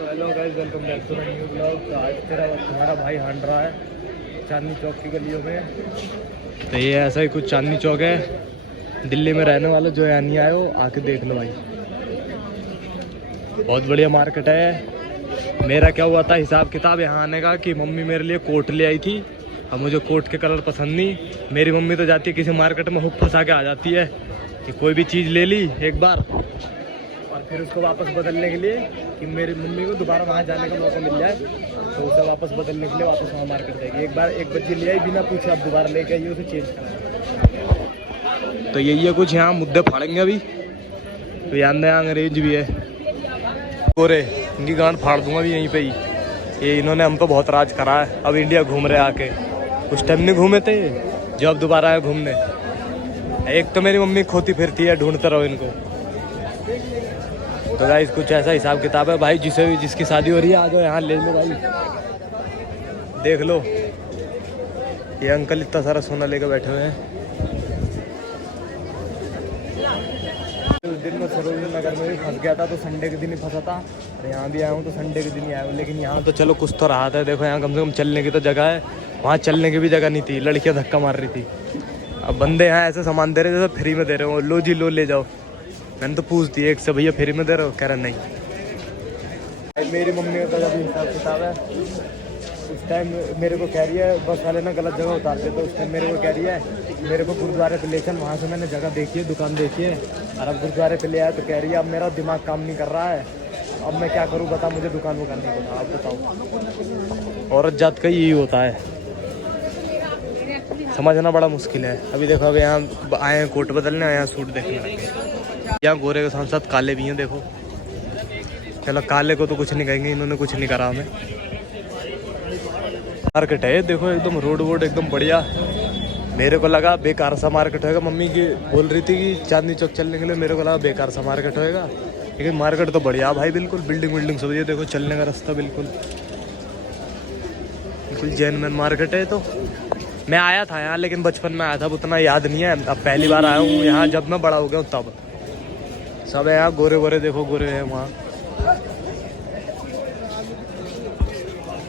तो hello guys, welcome back to my new blog. तो आज तुम्हारा भाई हांड रहा है चांदनी चौक की गलियों में। तो ये ऐसा ही कुछ चांदनी चौक है। दिल्ली में रहने वाला जो यहाँ नहीं आए हो आके देख लो भाई, बहुत बढ़िया मार्केट है। मेरा क्या हुआ था हिसाब किताब यहाँ आने का कि मम्मी मेरे लिए कोट ले आई थी। अब मुझे कोट के कलर पसंद नहीं। मेरी मम्मी तो जाती है किसी मार्केट में हुक फंसा के आ जाती है कि कोई भी चीज़ ले ली एक बार और फिर उसको वापस बदलने के लिए कि मेरी मम्मी को दोबारा वहाँ जाने का मौका मिल जाए, तो उसे वापस बदलने के लिए वापस वहाँ मार्केट जाएगी। एक बार एक बच्ची ले आई बिना पूछे, अब दोबारा लेके आई उसे चेंज करा। तो यही है कुछ यहाँ मुद्दे फाड़ेंगे अभी। तो यहाँ अंग्रेज भी है गोरे, इनकी गांड फाड़ दूंगा भी यहीं पे ही। ये इन्होंने हम तो बहुत राज करा है। अब इंडिया घूम रहे आके, कुछ टाइम नहीं घूमे थे जो अब दोबारा आए घूमने। एक तो मेरी मम्मी खोती फिरती है, ढूंढते रहो इनको। तो गाइस कुछ ऐसा हिसाब किताब है भाई। जिसे भी जिसकी शादी हो रही है आ जाओ यहाँ ले लो भाई, देख लो। ये अंकल इतना सारा सोना लेकर बैठे हुए हैं। उस दिन मैं सरोजनी नगर में भी फंस गया था, तो संडे के दिन ही फंसा था। और यहाँ भी आया हूँ तो संडे के दिन ही आया हूँ। लेकिन यहाँ तो चलो कुछ तो रहा था। देखो यहाँ कम से कम चलने की तो जगह है, वहाँ चलने की भी जगह नहीं थी। लड़कियाँ धक्का मार रही थी। अब बंदे यहाँ ऐसे सामान दे रहे जैसे फ्री में दे रहे हो। लो जी लो, ले जाओ। मैंने तो पूछ दी एक से, भैया फ्री में दे रहे हो? कह रहा नहीं। मेरी मम्मी का जब हिसाब किताब है, उस टाइम मेरे को कह रही है बस वाले ना गलत जगह उतारते, तो उस टाइम मेरे को कह रही है मेरे को गुरुद्वारे पे ले चल। वहाँ से मैंने जगह देखी है, दुकान देखी है, और अब गुरुद्वारे पे ले आया तो कह रही है अब मेरा दिमाग काम नहीं कर रहा है, अब मैं क्या करूँ बता, मुझे दुकान वुकान नहीं पता। आप बताओ, औरत जात का यही होता है, समझना बड़ा मुश्किल है। अभी देखो, अब यहाँ आए हैं कोट बदलने, यहाँ सूट देखने लगे। यहाँ गोरे के साथ साथ काले भी हैं, देखो। चलो काले को तो कुछ नहीं कहेंगे, इन्होंने कुछ नहीं करा हमें। मार्केट है देखो, एकदम रोड वोड एकदम बढ़िया। मेरे को लगा बेकार सा मार्केट होएगा। मम्मी की बोल रही थी कि चांदनी चौक चलने के लिए, मेरे को लगा बेकार सा मार्केट होएगा, लेकिन मार्केट तो बढ़िया भाई। बिल्कुल बिल्डिंग विल्डिंग सब। ये देखो चलने का रास्ता बिल्कुल बिल्कुल जेन्युइन मार्केट है। तो मैं आया था यहाँ, लेकिन बचपन में आया था, उतना याद नहीं है। अब पहली बार आया हूँ यहाँ, जब मैं बड़ा हो गया हूँ तब। सब है यहाँ गोरे गोरे, देखो गोरे हैं वहाँ।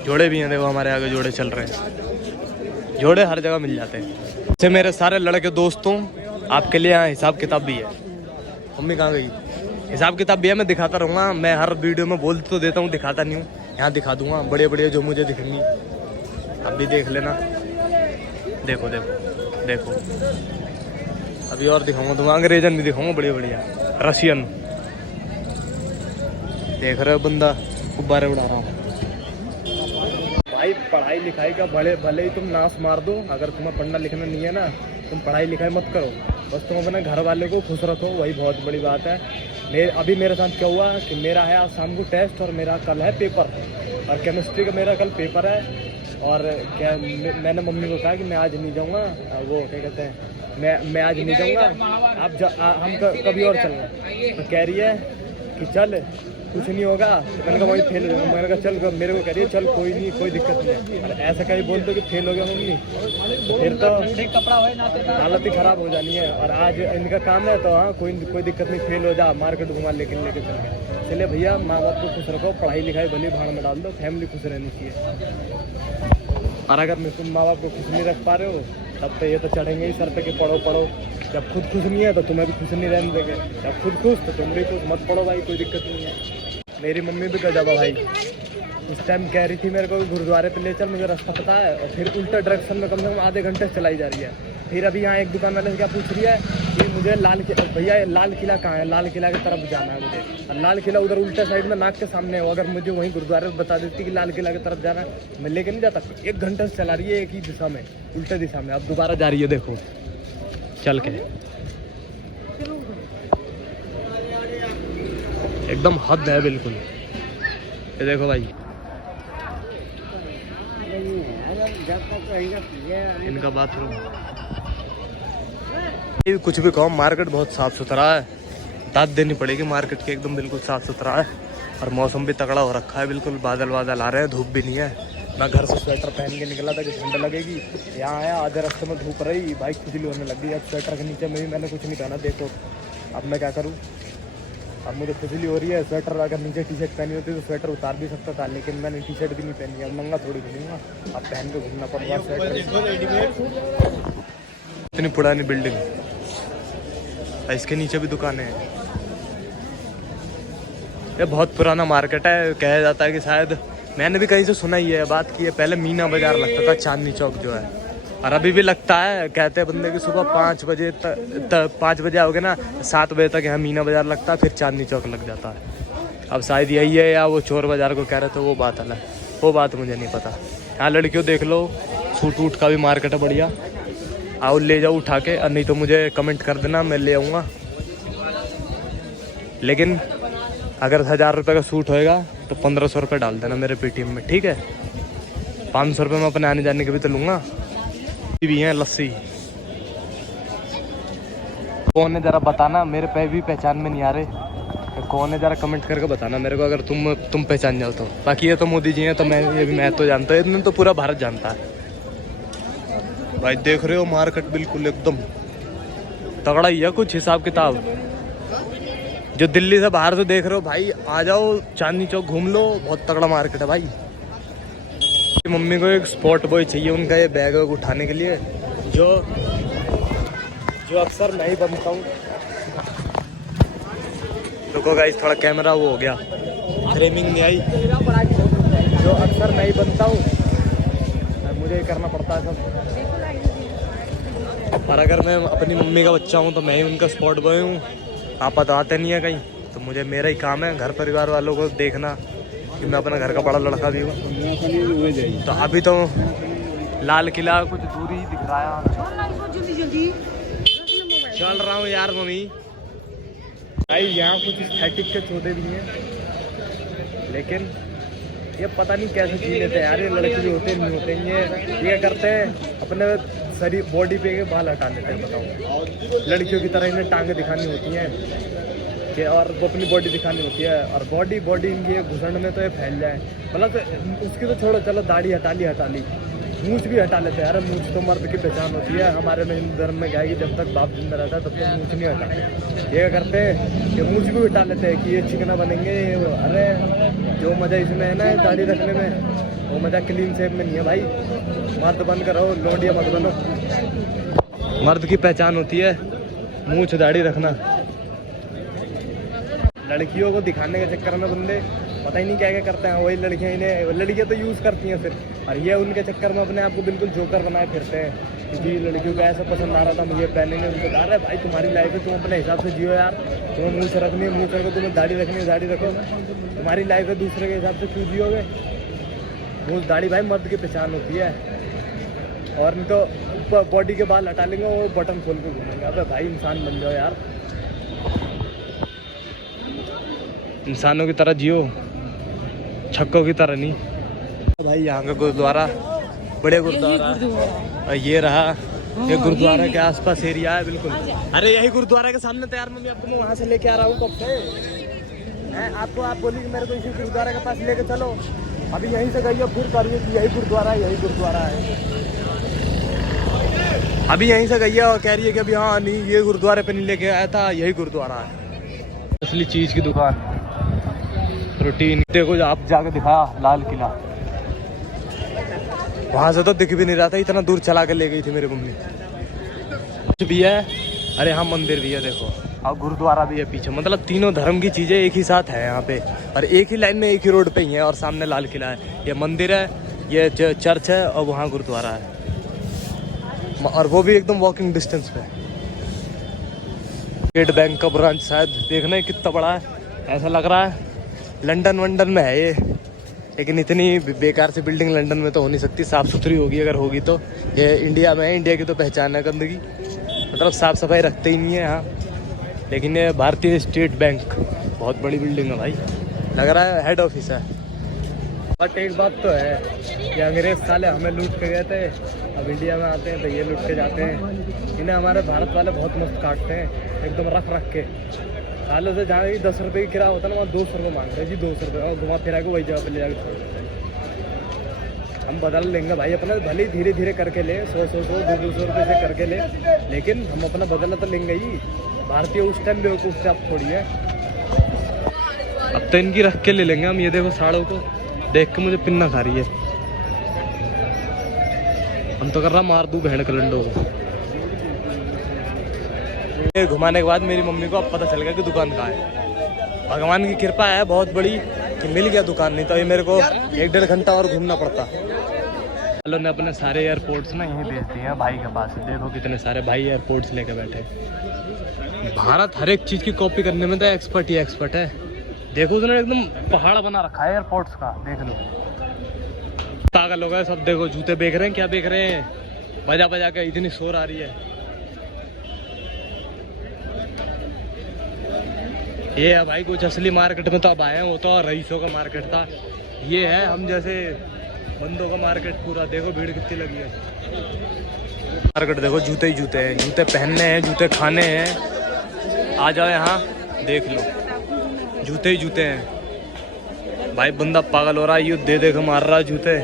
जोड़े भी हैं, देखो हमारे आगे जोड़े चल रहे हैं। जोड़े हर जगह मिल जाते हैं। जैसे मेरे सारे लड़के दोस्तों, आपके लिए यहाँ हिसाब किताब भी है। मम्मी कहाँ गई? हिसाब किताब भी है, मैं दिखाता रहूँगा। मैं हर वीडियो में बोल तो देता हूँ, दिखाता नहीं हूँ। यहाँ दिखा दूँगा बड़े बड़े जो मुझे दिखेंगी। अब भी देख लेना, देखो देखो देखो। अभी और दिखाऊंगा तुम्हें, अंग्रेजन भी दिखाऊंगा, बढ़िया बढ़िया रशियन। देख रहे हो बंदा गुब्बारे उड़ा रहा हूँ भाई। पढ़ाई लिखाई का भले ही तुम नाश मार दो, अगर तुम्हें पढ़ना लिखना नहीं है ना, तुम पढ़ाई लिखाई मत करो। बस तुम अपने घर वाले को खुश रखो, वही बहुत बड़ी बात है। अभी मेरे साथ क्या हुआ कि मेरा है आज शाम को टेस्ट, और मेरा कल है पेपर, और केमिस्ट्री का मेरा कल पेपर है। और क्या मैंने मम्मी को कहा कि मैं आज नहीं जाऊँगा, वो क्या कहते हैं, मैं आज नहीं जाऊँगा, हम कभी और चलना। तो कह रही है कि चल कुछ नहीं होगा। मैंने कहा वही फेल हो जाऊँगा। मैंने कहा चल, मेरे को कह रही है चल कोई नहीं, कोई दिक्कत नहीं है। और ऐसा कहीं बोल दो कि फेल हो गया मम्मी, फिर तो हालत ही ख़राब हो जानी है। और आज इनका काम है तो हाँ कोई दिक्कत नहीं, फेल हो जा, मार्केट घुमा लेके चल गए। चलिए भैया, माँ बाप को खुश रखो, पढ़ाई लिखाई भली भाड़ में डाल दो, फैमिली खुश रहनी चाहिए। और अगर तुम माँ बाप को खुश नहीं रख पा रहे हो, तब तो ये तो चढ़ेंगे ही सर पे कि पढ़ो पढ़ो। जब खुद खुश नहीं है तो तुम्हें भी खुश नहीं रहने देंगे। जब खुद खुश तो तुम भी खुश, मत पढ़ो भाई, कोई दिक्कत नहीं है। मेरी मम्मी भी गजब है भाई। उस टाइम कह रही थी मेरे को गुरुद्वारे पे ले चल, मुझे रास्ता पता है, और फिर उल्टा डायरेक्शन में कम से कम आधे घंटे से चलाई जा रही है। फिर अभी यहाँ एक दुकान वाले से क्या पूछ रही है कि मुझे भैया लाल किला कहाँ है, लाल किला की तरफ जाना है मुझे। और लाल किला उधर उल्टा साइड में नाक के सामने हो। अगर मुझे वहीं गुरुद्वारे में बता देती कि लाल किला की तरफ जाना है, मैं लेके नहीं जाता। 1 घंटे से चला रही है एक ही दिशा में, उल्टे दिशा में। अब दोबारा जा रही है, देखो चल के, एकदम हद है बिल्कुल। ये देखो भाई, इनका बाथरूम। कुछ भी कहो, मार्केट बहुत साफ सुथरा है, दाद देनी पड़ेगी मार्केट की, एकदम बिल्कुल साफ सुथरा है। और मौसम भी तगड़ा हो रखा है, बिल्कुल बादल बादल आ रहे हैं, धूप भी नहीं है। मैं घर से स्वेटर पहन के निकला था कि ठंड लगेगी, यहाँ आया आधे रास्ते में धूप रही, भाई खुजली होने लगी। अब स्वेटर के नीचे में भी मैंने कुछ नहीं पहना, देखो अब मैं क्या करूँ। अब मुझे खुजली हो रही है, स्वेटर अगर नीचे टी शर्ट पहनी होती तो स्वेटर उतार भी सकता था, लेकिन मैंने टी शर्ट भी नहीं पहनी, अब नंगा थोड़ी घूमूंगा, अब पहन के घूमना पड़ेगा स्वेटर। इतनी पुरानी बिल्डिंग, इसके नीचे भी दुकानें हैं। ये बहुत पुराना मार्केट है, कहा जाता है कि शायद मैंने भी कहीं से सुना ही है बात की है, पहले मीना बाजार लगता था चांदनी चौक जो है, और अभी भी लगता है। कहते हैं बंदे कि सुबह 5 बजे तक 5 बजे आओगे ना, 7 बजे तक यहाँ मीना बाजार लगता है, फिर चांदनी चौक लग जाता है। अब शायद यही है या वो चोर बाजार को कह रहे थे, वो बात अलग, वो बात मुझे नहीं पता। यहाँ लड़कियों देख लो, सूट वूट का भी मार्केट है बढ़िया, आओ ले जाओ उठा के, और नहीं तो मुझे कमेंट कर देना, मैं ले आऊँगा। लेकिन अगर 1000 रुपये का सूट होएगा तो 1500 रुपये डाल देना मेरे पेटीएम में, ठीक है? 500 रुपये मैं अपने आने जाने के भी तो लूँगा। भी है लस्सी, कौन है जरा बताना, मेरे पे भी पहचान में नहीं आ रहे, कौन है जरा कमेंट करके बताना मेरे को, अगर तुम पहचान जाओ तो। बाकी ये तो मोदी जी हैं, तो मैं तो जानता हूँ, इतने तो पूरा भारत जानता है भाई। देख रहे हो मार्केट बिल्कुल एकदम तगड़ा ही है, कुछ हिसाब किताब। जो दिल्ली से बाहर से देख रहे हो भाई, आ जाओ चांदनी चौक घूम लो, बहुत तगड़ा मार्केट है भाई। मम्मी को एक स्पॉट बॉय चाहिए उनका ये बैग वैग उठाने के लिए, जो अक्सर मैं ही बनता हूँ। रुको गाइस, थोड़ा कैमरा वो हो गया, फ्रेमिंग नहीं आई, जो अक्सर मैं ही बनता हूँ, मुझे ही करना पड़ता है सब। पर अगर मैं अपनी मम्मी का बच्चा हूँ तो मैं ही उनका स्पॉट बॉय हूँ। पापा तो आते नहीं है कहीं, तो मुझे मेरा ही काम है घर परिवार वालों को देखना कि मैं अपना घर का बड़ा लड़का भी हूँ। तो अभी तो लाल किला कुछ दूरी ही दिख रहा है, चल रहा हूँ यार मम्मी भाई। यहाँ कुछ एस्थेटिक के छोटे भी हैं, लेकिन ये पता नहीं कैसे जी लेते हैं यार, ये लड़के भी होते नहीं होते, ये करते हैं अपने शरीर बॉडी पे के बाल हटा लेते हैं। बताओ, लड़कियों की तरह इन्हें टांगें दिखानी होती हैं कि, और वो अपनी बॉडी दिखानी होती है, और बॉडी इनकी घुसंड में तो ये फैल जाए। मतलब उसकी तो छोड़ो, चलो दाढ़ी हटा ली, मूछ भी हटा लेते हैं। अरे मूछ तो मर्द की पहचान होती है, हमारे में हिंदू धर्म में क्या है कि जब तक बाप जिंदा रहता है तब तक मूछ नहीं हटाते। ये क्या करते हैं कि मूछ भी हटा लेते हैं कि ये चिकना बनेंगे। अरे जो मज़ा इसमें है ना दाढ़ी रखने में, वो मज़ा क्लीन शेप में नहीं है भाई। मर्द बन कर रहो, लौंडिया मत बनो। मर्द की पहचान होती है मूछ दाढ़ी रखना। लड़कियों को दिखाने के चक्कर में बंदे पता ही नहीं क्या करते हैं, वही लड़कियां तो यूज़ करती हैं फिर, और ये उनके चक्कर में अपने आप को बिल्कुल जोकर बनाए फिरते हैं कि लड़कियों को ऐसा पसंद आ रहा था, मुझे पहनेंगे। उनको कह रहे भाई तुम्हारी लाइफ है, तुम अपने हिसाब से जियो यार, तुम्हें मूछ रखनी है मूछ रखो, तुम्हें दाढ़ी रखनी है दाढ़ी रखो, तुम्हारी लाइफ है, दूसरे के हिसाब से क्यों जियोगे। मूछ दाढ़ी भाई मर्द की पहचान होती है, और नहीं तो बॉडी के बाल हटा लेंगे और बटन खोल के घूमेंगे। अबे भाई इंसान बन जाओ यार, इंसानों की तरह जियो, छक्कों की तरह नहीं। भाई यहाँ का गुरुद्वारा बड़े गुरुद्वारा है, ये रहा ये गुरुद्वारा के आसपास एरिया है बिल्कुल। अरे यही गुरुद्वारा के सामने तैयार मम्मी आपको मैं वहाँ से लेके आ रहा हूँ कब से। आपको आप बोली कि मेरे को इसी गुरुद्वारा के पास लेके चलो, अभी यहीं से गई हो फिर करिए कि यही गुरुद्वारा है, यही गुरुद्वारा है। अभी यहीं से गई है और कह रही है कि अभी हाँ नहीं ये गुरुद्वारे पे नहीं लेके आया था, यही गुरुद्वारा है। असली चीज़ की दुकान, रूटीन देखो, आप जाके दिखाया लाल किला, वहाँ से तो दिख भी नहीं रहा था, इतना दूर चला के ले गई थी मेरी मम्मी। कुछ भी है, अरे हाँ मंदिर भी है देखो, और गुरुद्वारा भी है पीछे। मतलब तीनों धर्म की चीज़ें एक ही साथ है यहाँ पे, और एक ही लाइन में एक ही रोड पे ही है, और सामने लाल किला है, ये मंदिर है, ये चर्च है, और वहाँ गुरुद्वारा है, और वो भी एकदम वॉकिंग डिस्टेंस पे। स्टेट बैंक का ब्रांच शायद, देखना है कितना बड़ा है, ऐसा लग रहा है लंदन वंडन में है ये, लेकिन इतनी बेकार सी बिल्डिंग लंदन में तो हो नहीं सकती, साफ़ सुथरी होगी अगर होगी तो। ये इंडिया में है, इंडिया की तो पहचान है गंदगी, मतलब साफ़ सफाई रखते ही नहीं है यहाँ। लेकिन ये भारतीय स्टेट बैंक बहुत बड़ी बिल्डिंग है भाई, लग रहा है हेड ऑफिस है। बट एक बात तो है कि अंग्रेज साले हमें लूट के गए थे, अब इंडिया में आते हैं तो ये लूट के जाते हैं। इन्हें हमारे भारत वाले बहुत मस्त काटते हैं एकदम रख के। सालों से जहाँ 10 रुपये की किराया होता है ना, वहाँ 200 रुपये मांगते हैं जी, 200 रुपये, और घुमा फिरा के वही जगह पे ले जाकर छोड़ देते हैं। हम बदल लेंगे भाई अपना, भले धीरे धीरे करके ले, 100 200 रुपये से करके ले, लेकिन हम अपना बदलना तो लेंगे ही। भारतीय उस टाइम बेवकूफ़ थे, अब थोड़ी है। अब तो इनकी रख के ले लेंगे हम। ये देखो साड़ों को देख के मुझे पिन्ना खा रही है। हम तो कर रहा मार दूं भेड़ कलंडों को। ये घुमाने के बाद मेरी मम्मी को अब पता चल गया कि दुकान कहाँ है। भगवान की कृपा है बहुत बड़ी कि मिल गया दुकान, नहीं तो ये मेरे को 1-1.5 घंटा और घूमना पड़ता। चलो ने अपने सारे एयरपोर्ट्स ना यहीं भेज दिए हैं भाई के पास। देखो कितने सारे भाई एयरपोर्ट्स लेके बैठे। भारत हर एक चीज़ की कॉपी करने में तो एक्सपर्ट ही एक्सपर्ट है। देखो उसने एकदम पहाड़ बना रखा है एयरपोर्ट्स का, देख लो। पागल लोग हैं सब। देखो जूते बेच रहे हैं, क्या बेच रहे हैं, बजा बजा के इतनी शोर आ रही है। ये है भाई कुछ असली मार्केट में तो अब आए हैं। वो तो रईसों का मार्केट था, ये है हम जैसे बंदों का मार्केट पूरा। देखो भीड़ कितनी लगी है। मार्केट देखो, जूते ही जूते हैं, जूते पहनने हैं, जूते खाने हैं। आ जाओ यहाँ देख लो, जूते ही जूते हैं भाई। बंदा पागल हो रहा है, ये दे दे के मार रहा है जूते।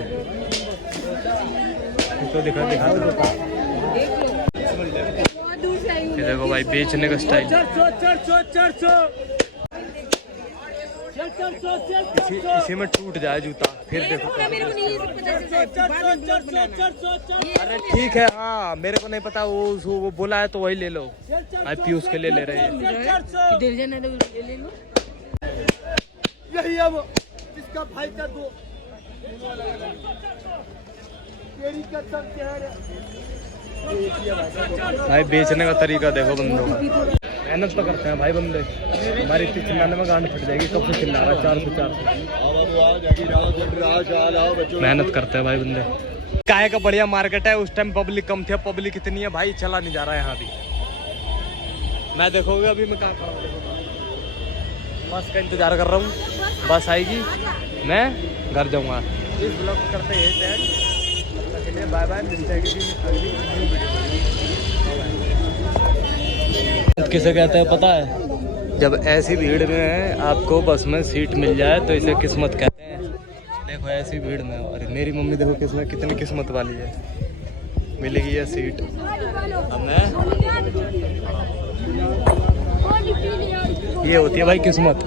तो दिखा ये देखो भाई बेचने का स्टाइल। इसी में टूट जाए जूता फिर देखो। अरे ठीक है, हाँ मेरे को नहीं पता, वो बोला है तो वही ले लो। भाई पीयूष के लिए ले रहे हैं। यही अब जिसका भाई का दो भाई बेचने का तरीका देखो बंदों का। मेहनत तो करते हैं भाई बंदे। हमारी इतनी चिल्लाने में गांड फट जाएगी। कब से चिल्ला रहा है 400। मेहनत करते हैं भाई बंदे। काहे का बढ़िया मार्केट है। उस टाइम पब्लिक कम थी, अब पब्लिक इतनी है भाई, चला नहीं जा रहा है यहाँ भी। मैं देखोगे अभी मैं कहाँ खड़ा हूँ, बस का इंतजार कर रहा हूँ। बस आएगी मैं घर जाऊँगा। इस ब्लॉग करते हैं बाय बाय। मिलते हैं किसी अगली न्यू वीडियो। किसे कहते हैं पता है? जब ऐसी भीड़ में आपको बस में सीट मिल जाए तो इसे किस्मत कहते हैं। देखो ऐसी भीड़ में, और मेरी मम्मी देखो किस्मत कितनी किस्मत वाली है, मिलेगी ये सीट। अब मैं ये होती है भाई किस्मत।